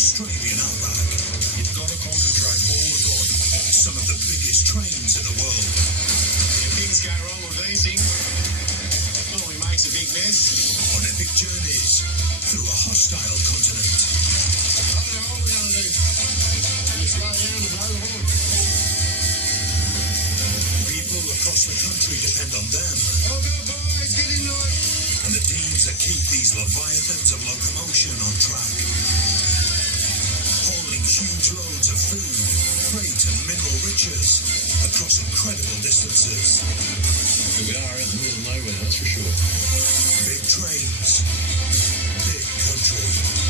Australian outback. You've got to concentrate all the time. Some of the biggest trains in the world. If things go wrong with these things, it normally makes a big mess. On epic journeys through a hostile continent. I don't know what we're going to do. You slow down and overhaul. People across the country depend on them. Oh, go boys, get in line. And the teams that keep these leviathans of locomotion on track. Hauling huge loads of food, freight and mineral riches across incredible distances. We are out in the middle of nowhere, that's for sure. Big trains, big country.